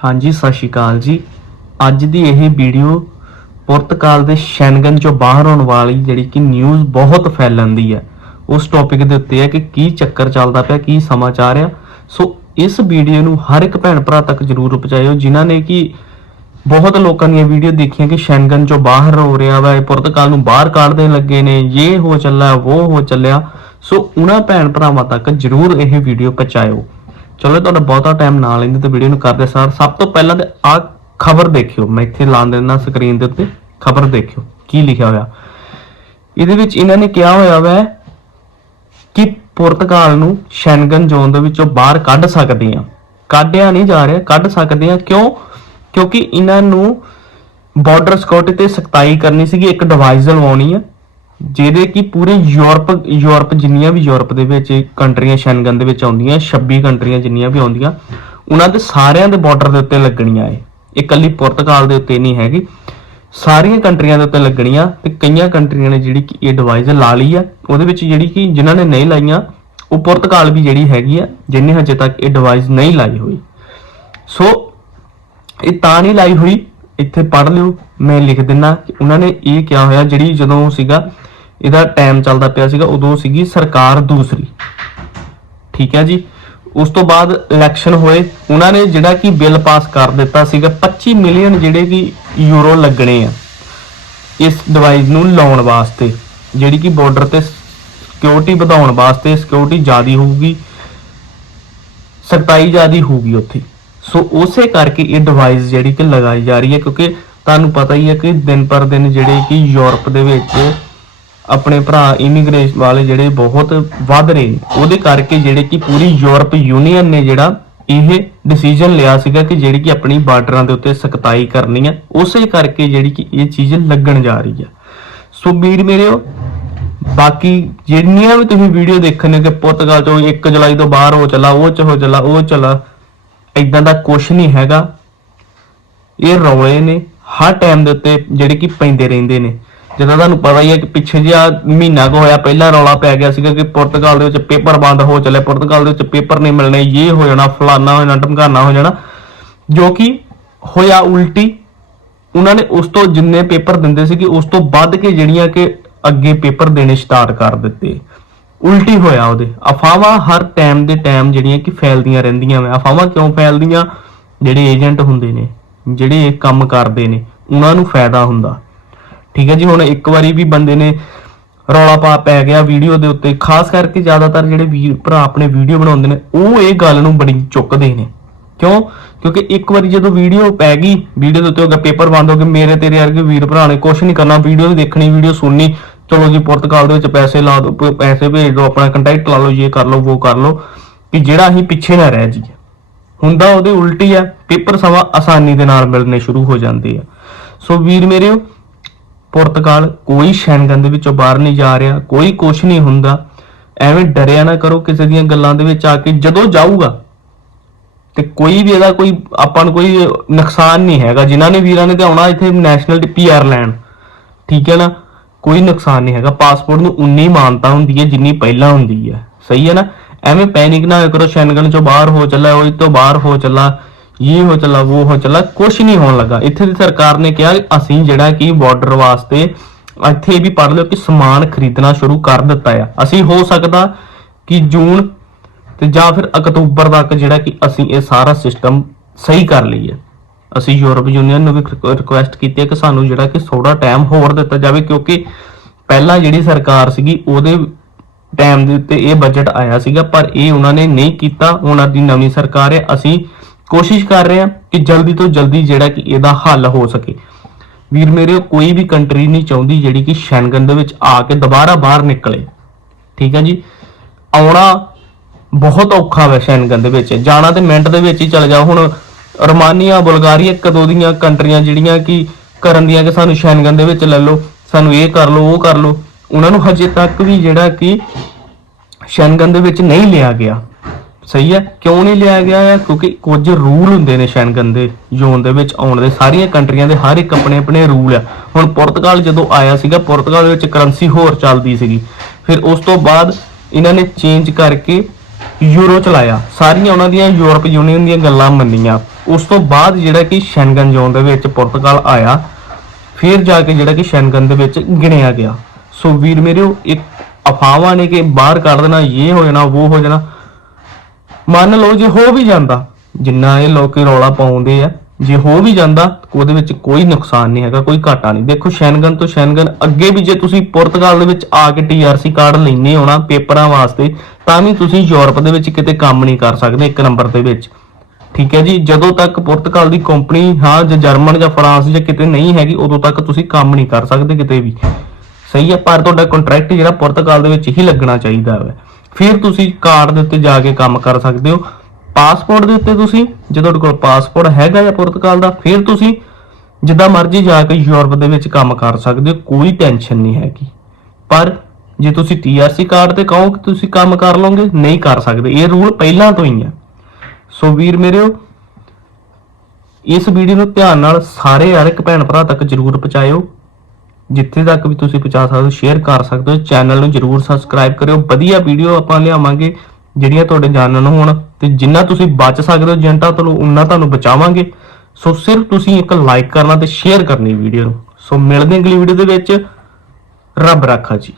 ਹਾਂਜੀ, ਸਤਿ ਸ਼੍ਰੀ ਅਕਾਲ ਜੀ। ਅੱਜ ਦੀ ਇਹ ਵੀਡੀਓ ਪੁਰਤਗਾਲ ਦੇ ਸ਼ੈਨਗਨ ਚੋਂ ਬਾਹਰ ਆਉਣ ਵਾਲੀ ਜਿਹੜੀ ਕਿ ਨਿਊਜ਼ ਬਹੁਤ ਫੈਲਣ ਦੀ ਹੈ। ਉਸ ਟੌਪਿਕ ਦੇ ਉੱਤੇ ਹੈ ਕਿ ਕੀ ਚੱਕਰ ਚੱਲਦਾ ਪਿਆ, ਕੀ ਸਮਾਚਾਰ ਆ। ਸੋ ਇਸ ਵੀਡੀਓ ਨੂੰ ਹਰ ਇੱਕ ਭੈਣ ਭਰਾ ਤੱਕ ਜਰੂਰ ਪਹੁੰਚਾਇਓ, ਜਿਨ੍ਹਾਂ ਨੇ ਕਿ ਬਹੁਤ ਲੋਕਾਂ ਦੀਆਂ ਵੀਡੀਓ ਦੇਖੀਆਂ ਕਿ ਸ਼ੈਨਗਨ ਚੋਂ ਬਾਹਰ ਹੋ ਰਿਹਾ ਵਾ, ਇਹ ਪੁਰਤਗਾਲ ਨੂੰ ਬਾਹਰ ਕੱਢਦੇ ਲੱਗੇ ਨੇ, ਇਹ ਹੋ ਚੱਲਾ ਉਹ ਹੋ ਚੱਲਿਆ। ਸੋ ਉਹਨਾਂ ਭੈਣ ਭਰਾਵਾਂ ਤੱਕ ਜਰੂਰ ਇਹ ਵੀਡੀਓ ਪਹੁੰਚਾਇਓ। ਚਲੋ ਤੁਹਾਡਾ ਬਹੁਤਾ ਟਾਈਮ ਨਾ ਲੈਂਦੇ ਤੇ ਵੀਡੀਓ ਨੂੰ ਕਰਦੇ ਸਾਰ। ਸਭ ਤੋਂ ਪਹਿਲਾਂ ਤੇ ਆ ਖਬਰ ਦੇਖਿਓ। ਮੈਂ ਇੱਥੇ ਲਾ ਦਿੰਦਾ ਸਕਰੀਨ ਦੇ ਉੱਤੇ। ਖਬਰ ਦੇਖਿਓ, ਕੀ ਲਿਖਿਆ ਹੋਇਆ। ਇਹਦੇ ਵਿੱਚ ਇਹਨਾਂ ਨੇ ਕਿਹਾ ਹੋਇਆ ਵੈ ਕਿ ਪੁਰਤਗਾਲ ਨੂੰ ਸ਼ੈਨਗਨ ਜ਼ੋਨ ਦੇ ਵਿੱਚੋਂ ਬਾਹਰ ਕੱਢ ਸਕਦੇ ਆ ਕੱਢਿਆ ਨਹੀਂ ਜਾ ਰਿਹਾ, ਕੱਢ ਸਕਦੇ ਆ ਕਿਉਂ? ਕਿਉਂਕਿ ਇਹਨਾਂ ਨੂੰ ਬਾਰਡਰ ਸਿਕਿਉਰਿਟੀ ਤੇ ਸਖਤਾਈ ਕਰਨੀ ਸੀਗੀ। ਇੱਕ ਡਿਵਾਈਸ ਲਵਾਉਣੀ ਆ। ਜਿਹਦੇ ਕਿ ਪੂਰੇ ਯੂਰਪ ਯੂਰਪ ਜਿੰਨੀਆਂ ਵੀ ਯੂਰਪ ਦੇ ਵਿੱਚ ਕੰਟਰੀਆਂ ਸ਼ੈਨਗਨ ਦੇ ਵਿੱਚ ਆਉਂਦੀਆਂ 26 ਕੰਟਰੀਆਂ ਜਿੰਨੀਆਂ ਵੀ ਆਉਂਦੀਆਂ, ਉਹਨਾਂ ਦੇ ਸਾਰਿਆਂ ਦੇ ਬਾਰਡਰ ਦੇ ਉੱਤੇ ਲੱਗਣੀਆਂ ਇਹ। ਇਕੱਲੀ ਪੁਰਤਗਾਲ ਦੇ ਉੱਤੇ ਨਹੀਂ ਹੈਗੀ। ਸਾਰੀਆਂ ਕੰਟਰੀਆਂ ਦੇ ਉੱਤੇ ਲੱਗਣੀਆਂ ਤੇ ਕਈਆਂ ਕੰਟਰੀਆਂ ਨੇ ਜਿਹੜੀ ਕਿ ਇਹ ਡਿਵਾਈਸ ਲਾ ਲਈ ਆ, ਉਹਦੇ ਵਿੱਚ ਜਿਹੜੀ ਕਿ ਜਿਨ੍ਹਾਂ ਨੇ ਨਹੀਂ ਲਾਈਆਂ, ਉਹ ਪੁਰਤਗਾਲ ਵੀ ਜਿਹੜੀ ਹੈਗੀ ਆ, ਜਿੰਨੇ ਹਜੇ ਤੱਕ ਇਹ ਡਿਵਾਈਸ ਨਹੀਂ ਲਾਈ ਹੋਈ। ਸੋ ਇਹ ਤਾਂ ਨਹੀਂ ਲਾਈ ਹੋਈ, ਇੱਥੇ ਪੜ੍ਹ ਲਿਓ, ਮੈਂ ਲਿਖ ਦਿੰਨਾ ਕਿ ਉਹਨਾਂ ਨੇ ਇਹ ਕਿਹਾ ਹੋਇਆ, ਜਿਹੜੀ ਜਦੋਂ ਸੀਗਾ ਇਹਦਾ ਟਾਈਮ ਚੱਲਦਾ ਪਿਆ ਸੀਗਾ, ਉਦੋਂ ਸੀਗੀ ਸਰਕਾਰ ਦੂਸਰੀ। ਠੀਕ ਹੈ ਜੀ? ਉਸ ਤੋਂ ਬਾਅਦ ਇਲੈਕਸ਼ਨ ਹੋਏ, ਉਹਨਾਂ ਨੇ ਜਿਹੜਾ ਕਿ ਬਿੱਲ ਪਾਸ ਕਰ ਦਿੱਤਾ ਸੀਗਾ 25 ਮਿਲੀਅਨ ਜਿਹੜੇ ਕਿ ਯੂਰੋ ਲੱਗਣੇ ਆ ਇਸ ਡਿਵਾਈਸ ਨੂੰ ਲਾਉਣ ਵਾਸਤੇ, ਜਿਹੜੀ ਕਿ ਬਾਰਡਰ ਤੇ ਸਿਕਿਉਰਿਟੀ ਵਧਾਉਣ ਵਾਸਤੇ ਸਿਕਿਉਰਿਟੀ ਜ਼ਿਆਦੀ ਹੋਊਗੀ, ਸਖਤਾਈ ਜ਼ਿਆਦੀ ਹੋਊਗੀ ਉੱਥੇ। ਸੋ ਉਸੇ ਕਰਕੇ ਇਹ ਡਿਵਾਈਸ ਜਿਹੜੀ ਕਿ ਲਗਾਈ ਜਾ ਰਹੀ ਹੈ, ਕਿਉਂਕਿ ਤੁਹਾਨੂੰ ਪਤਾ ਹੀ ਹੈ ਕਿ ਦਿਨ ਪਰ ਦਿਨ ਜਿਹੜੇ ਕਿ ਯੂਰਪ ਦੇ ਵਿੱਚ ਆਪਣੇ ਭਰਾ ਇਮੀਗ੍ਰੇਸ਼ਨ ਵਾਲੇ ਜਿਹੜੇ ਬਹੁਤ ਵੱਧ ਰਹੇ ਨੇ, ਉਹਦੇ ਕਰਕੇ ਜਿਹੜੇ ਕਿ ਪੂਰੀ ਯੂਰਪ ਯੂਨੀਅਨ ਨੇ ਜਿਹੜਾ ਇਹ ਡਿਸੀਜਨ ਲਿਆ ਸੀਗਾ ਕਿ ਜਿਹੜੀ ਕਿ ਆਪਣੀ ਬਾਰਡਰਾਂ ਦੇ ਉੱਤੇ ਸਖਤਾਈ ਕਰਨੀ ਹੈ ਉਸੇ ਕਰਕੇ ਜਿਹੜੀ ਕਿ ਇਹ ਚੀਜ਼ ਲੱਗਣ ਜਾ ਰਹੀ ਹੈ ਸੋ ਵੀਰ ਮੇਰਿਓ, ਬਾਕੀ ਜਿੰਨੀਆਂ ਵੀ ਤੁਸੀਂ ਵੀਡੀਓ ਦੇਖਣੇ ਕਿ ਪੁਰਤਗਾਲ ਚੋਂ 1 ਜੁਲਾਈ ਤੋਂ ਬਾਹਰ ਹੋ ਚਲਾ, ਉਹ ਚ ਹੋ ਚਲਾ, ਉਹ ਚਲਾ ਇਦਾਂ ਦਾ ਕੁਝ ਨਹੀਂ ਹੈਗਾ। ਇਹ ਰੌਲੇ ਨੇ, ਹਰ ਟਾਈਮ ਦੇ ਉੱਤੇ ਜਿਹੜੇ ਕਿ ਪੈਂਦੇ ਰਹਿੰਦੇ ਨੇ। ਜਿੱਦਾਂ ਤੁਹਾਨੂੰ ਪਤਾ ਹੀ ਹੈ ਕਿ ਪਿੱਛੇ ਜਿਹਾ ਮਹੀਨਾ ਕੁ ਹੋਇਆ, ਪਹਿਲਾਂ ਰੌਲਾ ਪੈ ਗਿਆ ਸੀਗਾ ਕਿ ਪੁਰਤਗਾਲ ਦੇ ਵਿੱਚ ਪੇਪਰ ਬੰਦ ਹੋ ਚੱਲੇ, ਪੁਰਤਗਾਲ ਦੇ ਵਿੱਚ ਪੇਪਰ ਨਹੀਂ ਮਿਲਣੇ ਇਹ ਹੋ ਜਾਣਾ, ਫਲਾਨਾ ਹੋ ਜਾਣਾ, ਢਮਕਾਨਾ ਹੋ ਜਾਣਾ, ਜੋ ਕਿ ਹੋਇਆ ਉਲਟੀ। ਉਹਨਾਂ ਨੇ ਉਸ ਤੋਂ ਜਿੰਨੇ ਪੇਪਰ ਦਿੰਦੇ ਸੀ ਕਿ ਉਸ ਤੋਂ ਵੱਧ ਕੇ ਜਿਹੜੀਆਂ ਕਿ ਅੱਗੇ ਪੇਪਰ ਦੇਣੇ ਸਟਾਰਟ ਕਰ ਦਿੱਤੇ। ਉਲਟੀ ਹੋਇਆ ਉਹਦੇ। ਅਫਵਾਹਾਂ ਹਰ ਟਾਈਮ ਦੇ ਟਾਈਮ ਜਿਹੜੀਆਂ ਕਿ ਫੈਲਦੀਆਂ ਰਹਿੰਦੀਆਂ ਵਾ ਅਫਵਾਹਾਂ ਕਿਉਂ ਫੈਲਦੀਆਂ? ਜਿਹੜੇ ਏਜੰਟ ਹੁੰਦੇ ਨੇ, ਜਿਹੜੇ ਇਹ ਕੰਮ ਕਰਦੇ ਨੇ, ਉਹਨਾਂ ਨੂੰ ਫਾਇਦਾ ਹੁੰਦਾ। ਠੀਕ ਹੈ ਜੀ, ਹੁਣ ਇੱਕ ਵਾਰੀ ਵੀ ਬੰਦੇ ਨੇ ਰੌਲਾ ਪਾ ਪੈ ਗਿਆ ਵੀਡੀਓ ਦੇ ਉੱਤੇ, ਖਾਸ ਕਰਕੇ ਜ਼ਿਆਦਾਤਰ ਜਿਹੜੇ ਵੀਰ ਭਰਾ ਆਪਣੇ ਵੀਡੀਓ ਬਣਾਉਂਦੇ ਨੇ, ਉਹ ਇਹ ਗੱਲ ਨੂੰ ਬੜੀ ਚੁੱਕਦੇ ਨੇ। ਕਿਉਂ? ਕਿਉਂਕਿ ਇੱਕ ਵਾਰੀ ਜਦੋਂ ਵੀਡੀਓ ਪੈ ਗਈ ਵੀਡੀਓ ਦੇ ਉੱਤੇ ਹੋ ਗਿਆ ਪੇਪਰ ਬੰਦ ਹੋ ਗਏ, ਮੇਰੇ ਤੇਰੇ ਵਰਗੇ ਵੀਰ ਭਰਾ ਨੇ ਕੁਝ ਨਹੀਂ ਕਰਨਾ ਵੀਡੀਓ ਦੇਖਣੀ ਵੀਡੀਓ ਸੁਣਨੀ, ਚਲੋ ਜੀ ਪੁਰਤਗਾਲ ਦੇ ਵਿੱਚ ਪੈਸੇ ਲਾ ਦੋ ਪੈਸੇ ਭੇਜ ਦਿਓ ਆਪਣਾ ਕੰਟੈਕਟ ਲਾ ਲਓ ਇਹ ਕਰ ਲਓ ਉਹ ਕਰ ਲਓ ਕਿ ਜਿਹੜਾ ਅਸੀਂ ਪਿੱਛੇ ਨਾ ਰਹਿ ਜਾਈਏ। ਹੁੰਦਾ ਉਹਦੇ ਉਲਟੀ ਆ ਪੇਪਰ ਸਵਾ ਆਸਾਨੀ ਦੇ ਨਾਲ ਮਿਲਣੇ ਸ਼ੁਰੂ ਹੋ ਜਾਂਦੇ ਆ। ਸੋ ਵੀਰ ਮੇਰੇ ਪੁਰਤਗਾਲ ਕੋਈ ਸ਼ੈਨਗਨ ਦੇ ਵਿੱਚੋਂ ਬਾਹਰ ਨਹੀਂ ਜਾ ਰਿਹਾ, ਕੋਈ ਕੁਝ ਨਹੀਂ ਹੁੰਦਾ। ਐਵੇਂ ਡਰਿਆ ਨਾ ਕਰੋ ਕਿਸੇ ਦੀਆਂ ਗੱਲਾਂ ਦੇ ਵਿੱਚ ਆ ਕੇ, ਜਦੋਂ ਜਾਊਗਾ। ਤੇ ਕੋਈ ਵੀ ਇਹਦਾ ਕੋਈ, ਆਪਾਂ ਨੂੰ ਕੋਈ ਨੁਕਸਾਨ ਨਹੀਂ ਹੈਗਾ। ਜਿਨ੍ਹਾਂ ਨੇ ਵੀਰਾਂ ਨੇ ਤੇ ਆਉਣਾ ਇੱਥੇ ਨੈਸ਼ਨਲ ਪੀਆਰ ਲੈਣ ਠੀਕ ਹੈ ਨਾ? ਕੋਈ ਨੁਕਸਾਨ ਨਹੀਂ ਹੈਗਾ। ਪਾਸਪੋਰਟ ਨੂੰ ਉਨੀ ਮਾਨਤਾ ਹੁੰਦੀ ਹੈ ਜਿੰਨੀ ਪਹਿਲਾਂ ਹੁੰਦੀ ਹੈ। ਸਹੀ ਹੈ ਨਾ? ਐਵੇਂ ਪੈਨਿਕ ਨਾ ਕਰੋ, ਸ਼ੈਨਗਨ ਚੋਂ ਬਾਹਰ ਹੋ ਚੱਲਾ, ਉਹ ਤੋਂ ਬਾਹਰ ਹੋ ਚੱਲਾ। ਇਹ ਹੋ ਚੱਲਾ ਉਹ ਹੋ ਚਲਾ ਕੁਝ ਨਹੀਂ ਹੋਣ ਲੱਗਾ ਇੱਥੇ ਦੀ ਸਰਕਾਰ ਨੇ ਕਿਹਾ ਅਸੀਂ ਜਿਹੜਾ ਕਿ ਬਾਰਡਰ ਵਾਸਤੇ ਇੱਥੇ ਵੀ ਪੜ੍ਹ ਲਿਓ ਕਿ ਸਮਾਨ ਖਰੀਦਣਾ ਸ਼ੁਰੂ ਕਰ ਦਿੱਤਾ ਆ ਅਸੀਂ ਹੋ ਸਕਦਾ ਕਿ ਜੂਨ ਤੇ ਜਾਂ ਫਿਰ ਅਕਤੂਬਰ ਤੱਕ ਜਿਹੜਾ ਕਿ ਅਸੀਂ ਇਹ ਸਾਰਾ ਸਿਸਟਮ ਸਹੀ ਕਰ ਲਈਏ ਅਸੀਂ ਯੂਰਪ ਯੂਨੀਅਨ ਨੂੰ ਵੀ ਰਿਕੁਐਸਟ ਕੀਤੀ ਹੈ ਕਿ ਸਾਨੂੰ ਜਿਹੜਾ ਕਿ ਥੋੜਾ ਟਾਈਮ ਹੋਰ ਦਿੱਤਾ ਜਾਵੇ ਕਿਉਂਕਿ ਪਹਿਲਾਂ ਜਿਹੜੀ ਸਰਕਾਰ ਸੀਗੀ ਉਹਦੇ ਟਾਈਮ ਦੇ ਉੱਤੇ ਇਹ ਬਜਟ ਆਇਆ ਸੀਗਾ ਪਰ ਇਹ ਉਹਨਾਂ ਨੇ ਨਹੀਂ ਕੀਤਾ ਉਹਨਾਂ ਦੀ ਨਵੀਂ ਸਰਕਾਰ ਹੈ ਅਸੀਂ ਕੋਸ਼ਿਸ਼ ਕਰ ਰਹੇ ਹਾਂ ਕਿ ਜਲਦੀ ਤੋਂ ਜਲਦੀ ਜਿਹੜਾ ਕਿ ਇਹਦਾ ਹੱਲ ਹੋ ਸਕੇ। ਵੀਰ ਮੇਰੇ ਕੋਈ ਵੀ ਕੰਟਰੀ ਨਹੀਂ ਚਾਹੁੰਦੀ ਜਿਹੜੀ ਕਿ ਸ਼ੈਨਗਨ ਦੇ ਵਿੱਚ ਆ ਕੇ ਦੁਬਾਰਾ ਬਾਹਰ ਨਿਕਲੇ। ਠੀਕ ਹੈ ਜੀ? ਆਉਣਾ ਬਹੁਤ ਔਖਾ ਵੈ ਸ਼ੈਨਗਨ ਦੇ ਵਿੱਚ। ਜਾਣਾ ਤੇ ਮਿੰਟ ਦੇ ਵਿੱਚ ਹੀ ਚਲ ਜਾ ਹੁਣ ਰੋਮਾਨੀਆ, ਬੁਲਗਾਰੀਆ ਕਦੋਂ ਦੀਆਂ ਕੰਟਰੀਆਂ ਜਿਹੜੀਆਂ ਕਿ ਕਰਨ ਦੀਆਂ ਕਿ ਸਾਨੂੰ ਸ਼ੈਨਗਨ ਦੇ ਵਿੱਚ ਲੈ ਲਓ, ਸਾਨੂੰ ਇਹ ਕਰ ਲਓ, ਉਹ ਕਰ ਲਓ। ਉਹਨਾਂ ਨੂੰ ਹਜੇ ਤੱਕ ਵੀ ਜਿਹੜਾ ਕਿ ਸ਼ੈਨਗਨ ਦੇ ਵਿੱਚ ਨਹੀਂ ਲਿਆ ਗਿਆ। ਸਹੀ ਹੈ? ਕਿਉਂ ਨਹੀਂ ਲਿਆ ਗਿਆ ਹੈ? ਕਿਉਂਕਿ ਕੁਝ ਰੂਲ ਹੁੰਦੇ ਨੇ ਸ਼ੈਨਗਨ ਦੇ ਜ਼ੋਨ ਦੇ ਵਿੱਚ ਆਉਣ ਦੇ। ਸਾਰੀਆਂ ਕੰਟਰੀਆਂ ਦੇ ਹਰ ਇੱਕ ਆਪਣੇ ਆਪਣੇ ਰੂਲ ਆ। ਹੁਣ ਪੁਰਤਗਾਲ ਜਦੋਂ ਆਇਆ ਸੀਗਾ, ਪੁਰਤਗਾਲ ਦੇ ਵਿੱਚ ਕਰੰਸੀ ਹੋਰ ਚੱਲਦੀ ਸੀਗੀ। ਫਿਰ ਉਸ ਤੋਂ ਬਾਅਦ ਇਹਨਾਂ ਨੇ ਚੇਂਜ ਕਰਕੇ ਯੂਰੋ ਚਲਾਇਆ। ਸਾਰੀਆਂ ਉਹਨਾਂ ਦੀਆਂ ਯੂਰਪ ਯੂਨੀਅਨ ਦੀਆਂ ਗੱਲਾਂ ਮੰਨੀਆਂ। ਉਸ ਤੋਂ ਬਾਅਦ ਜਿਹੜਾ ਕਿ ਸ਼ੈਂਗਨ ਜ਼ੋਨ ਦੇ ਵਿੱਚ ਪੁਰਤਗਾਲ ਆਇਆ, ਫਿਰ ਜਾ ਕੇ ਜਿਹੜਾ ਕਿ ਸ਼ੈਂਗਨ ਦੇ ਵਿੱਚ ਗਿਣਿਆ ਗਿਆ। ਸੋ ਵੀਰ ਮੇਰਿਓ, ਇੱਕ ਅਫਵਾਹਾਂ ਨੇ ਕਿ ਬਾਹਰ ਕੱਢ ਦੇਣਾ, ਇਹ ਹੋ ਜਾਣਾ, ਉਹ ਹੋ ਜਾਣਾ। ਮੰਨ ਲਓ ਜੇ ਹੋ ਵੀ ਜਾਂਦਾ, ਜਿੰਨਾ ਇਹ ਲੋਕ ਰੌਲਾ ਪਾਉਂਦੇ ਆ, ਜੇ ਹੋ ਵੀ ਜਾਂਦਾ, ਉਹਦੇ ਵਿੱਚ ਕੋਈ ਨੁਕਸਾਨ ਨਹੀਂ ਹੈਗਾ, ਕੋਈ ਘਾਟਾ ਨਹੀਂ। ਦੇਖੋ ਸ਼ੈਨਗਨ ਤੋਂ ਸ਼ੈਨਗਨ ਅੱਗੇ ਵੀ ਜੇ ਤੁਸੀਂ ਪੁਰਤਗਾਲ ਦੇ ਵਿੱਚ ਆ ਕੇ ਟੀਆਰਸੀ ਕਾਰਡ ਲੈਣੇ ਹੋਣਾ ਪੇਪਰਾਂ ਵਾਸਤੇ, ਤਾਂ ਵੀ ਤੁਸੀਂ ਯੂਰਪ ਦੇ ਵਿੱਚ ਕਿਤੇ ਕੰਮ ਨਹੀਂ ਕਰ ਸਕਦੇ ਇੱਕ ਨੰਬਰ ਦੇ ਵਿੱਚ। ਠੀਕ ਹੈ ਜੀ? ਜਦੋਂ ਤੱਕ ਪੁਰਤਗਾਲ ਦੀ ਕੰਪਨੀ, ਹਾਂ, ਜਾਂ ਜਰਮਨ, ਜਾਂ ਫਰਾਂਸ, ਜਾਂ ਕਿਤੇ ਨਹੀਂ ਹੈਗੀ, ਉਦੋਂ ਤੱਕ ਤੁਸੀਂ ਕੰਮ ਨਹੀਂ ਕਰ ਸਕਦੇ ਕਿਤੇ ਵੀ। ਸਹੀ ਹੈ, ਪਰ ਤੁਹਾਡਾ ਕੰਟਰੈਕਟ ਜਿਹੜਾ ਪੁਰਤਗਾਲ ਦੇ ਵਿੱਚ ਹੀ ਲੱਗਣਾ ਚਾਹੀਦਾ ਹੈ। ਫਿਰ ਤੁਸੀਂ ਕਾਰਡ ਦੇ ਉੱਤੇ ਜਾ ਕੇ ਕੰਮ ਕਰ ਸਕਦੇ ਹੋ। ਪਾਸਪੋਰਟ ਦੇ ਉੱਤੇ ਤੁਸੀਂ, ਜੇ ਤੁਹਾਡੇ ਕੋਲ ਪਾਸਪੋਰਟ ਹੈਗਾ ਜਾਂ ਪੁਰਤਗਾਲ ਦਾ, ਫਿਰ ਤੁਸੀਂ ਜਿੱਦਾਂ ਮਰਜ਼ੀ ਜਾ ਕੇ ਯੂਰਪ ਦੇ ਵਿੱਚ ਕੰਮ ਕਰ ਸਕਦੇ ਹੋ, ਕੋਈ ਟੈਨਸ਼ਨ ਨਹੀਂ ਹੈਗੀ। ਪਰ ਜੇ ਤੁਸੀਂ ਟੀਆਰਸੀ ਕਾਰਡ ਤੇ ਕਹੋ ਕਿ ਤੁਸੀਂ ਕੰਮ ਕਰ ਲਓਗੇ, ਨਹੀਂ ਕਰ ਸਕਦੇ। ਇਹ ਰੂਲ ਪਹਿਲਾਂ ਤੋਂ ਹੀ ਹੈ ਸੋ ਵੀਰ ਮੇਰਿਓ, ਇਸ ਵੀਡੀਓ ਨੂੰ ਧਿਆਨ ਨਾਲ ਸਾਰੇ ਹਰ ਇੱਕ ਭੈਣ ਭਰਾ ਤੱਕ ਜਰੂਰ ਪਹੁੰਚਾਇਓ। ਜਿੱਥੇ ਤੱਕ ਵੀ ਤੁਸੀਂ ਪਹੁੰਚਾ ਸਕਦੇ ਹੋ ਸ਼ੇਅਰ ਕਰ ਸਕਦੇ ਹੋ ਚੈਨਲ ਨੂੰ ਜਰੂਰ ਸਬਸਕ੍ਰਾਈਬ ਕਰਿਓ। ਵਧੀਆ ਵੀਡੀਓ ਆਪਾਂ ਲਿਆਵਾਂਗੇ ਜਿਹੜੀਆਂ ਤੁਹਾਡੇ ਜਾਣਨ ਹੋਣ ਤੇ ਜਿੰਨਾ ਤੁਸੀਂ ਬਚ ਸਕਦੇ ਹੋ ਜਨਤਾ ਤੋਂ ਉਹਨਾਂ ਤੁਹਾਨੂੰ ਬਚਾਵਾਂਗੇ। ਸੋ ਸਿਰਫ ਤੁਸੀਂ ਇੱਕ ਲਾਈਕ ਕਰਨਾ ਤੇ ਸ਼ੇਅਰ ਕਰਨੀ ਵੀਡੀਓ ਨੂੰ। ਸੋ ਮਿਲਦੇ ਅਗਲੀ ਵੀਡੀਓ ਦੇ ਵਿੱਚ। ਰੱਬ ਰਾਖਾ ਜੀ।